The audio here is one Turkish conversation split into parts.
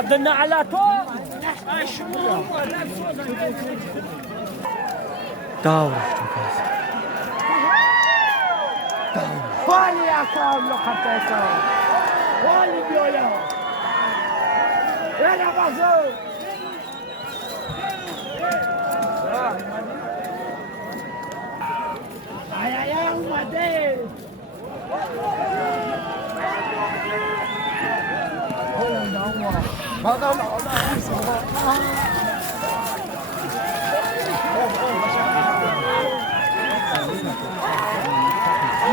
ردنا على طول. Davr. فالي يا كامل حتى يسار. فالي بيويا. يلا بازو. يا أمدي.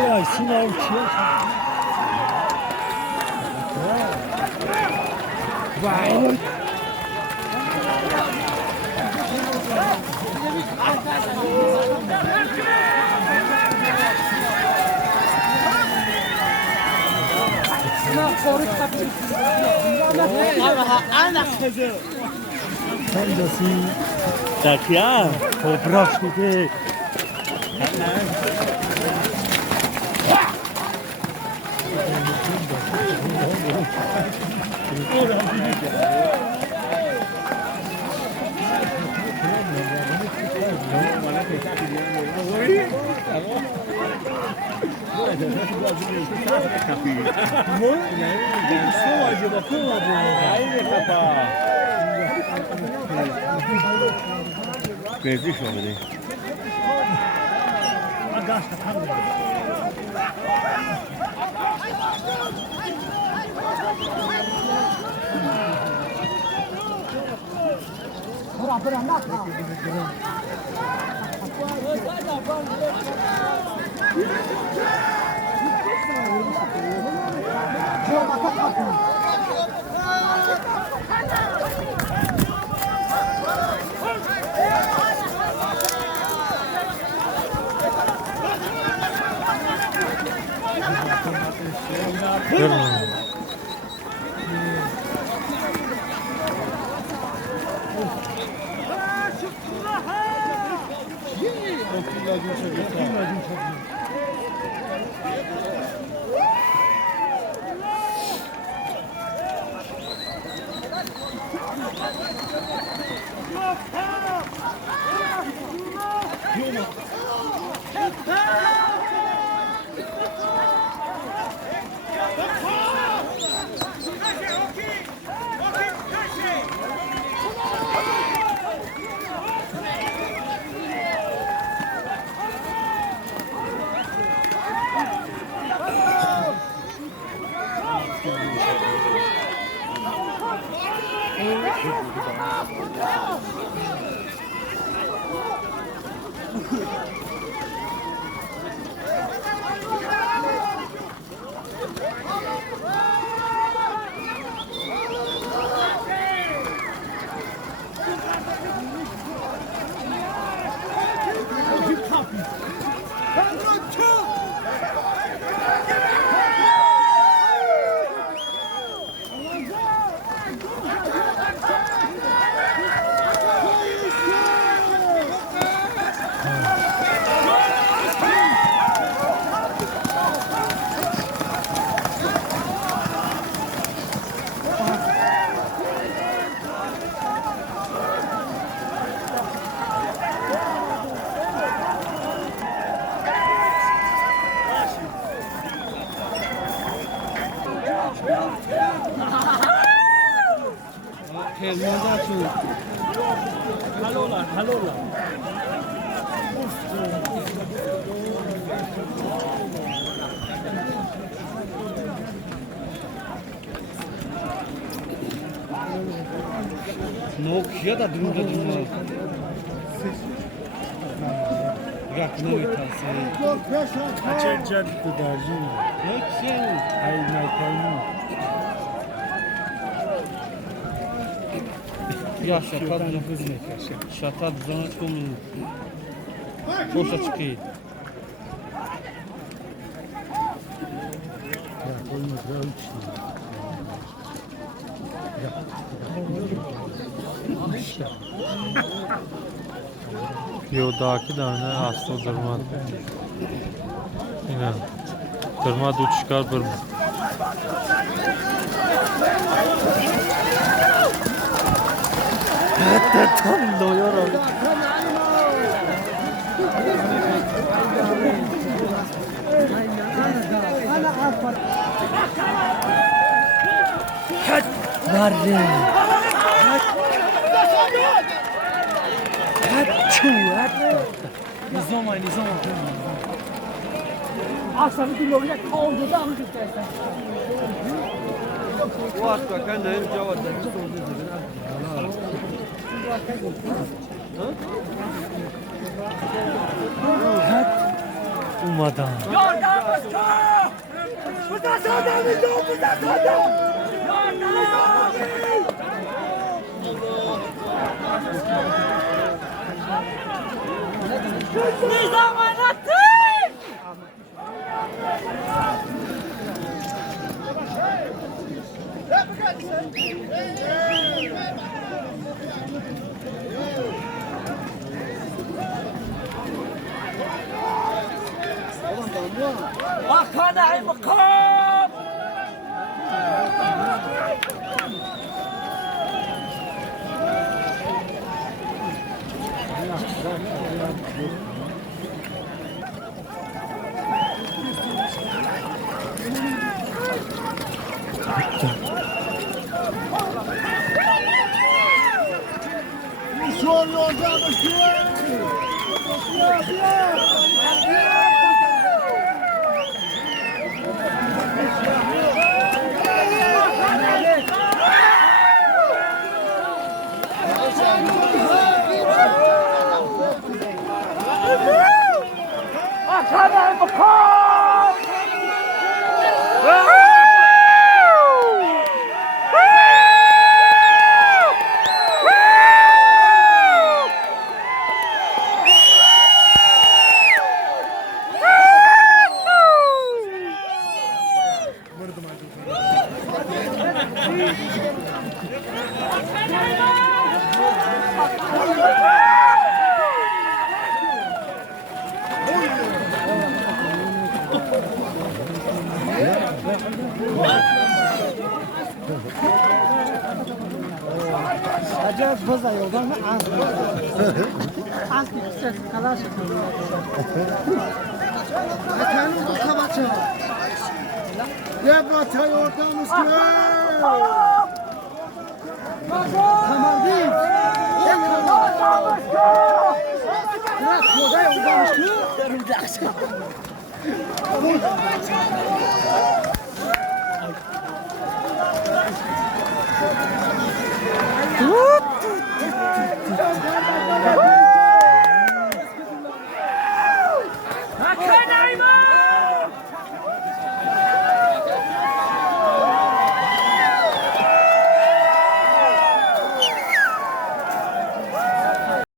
Ya Sinan uçuyor. Vay. Sen de sin. Tak ya. Toprak gibi. Bezdi şu anda değil. Halola. Nokia da durumda durma. Bırak ne ötersin. Açacak bu derdi. Yok şey. Hayır, Ya şatat şatat zanat komu. Poşa çıkıyor. Ya olmaz ya Yodaki da ne aslı durma. Yine durma du çıkar durma. Tam doyuyor abi. Vardı. Nizam ay nizam. Akşamı bir lorya kaldı da almış istersen. Vasfa kan da cevap da. Umadan. Yordamımız çok! Burada sağdamız yok, burada sağdam! Yardım! Nizam anlattı! Hakan ay makam! Hakan ay makam! Acayip boza yoldan mı? Az bir ses kadar çıkıyor. Efendim bu kabaçı. Ne batay oradan üstüne. Tamam değil. Bırak boza yoldan üstüne.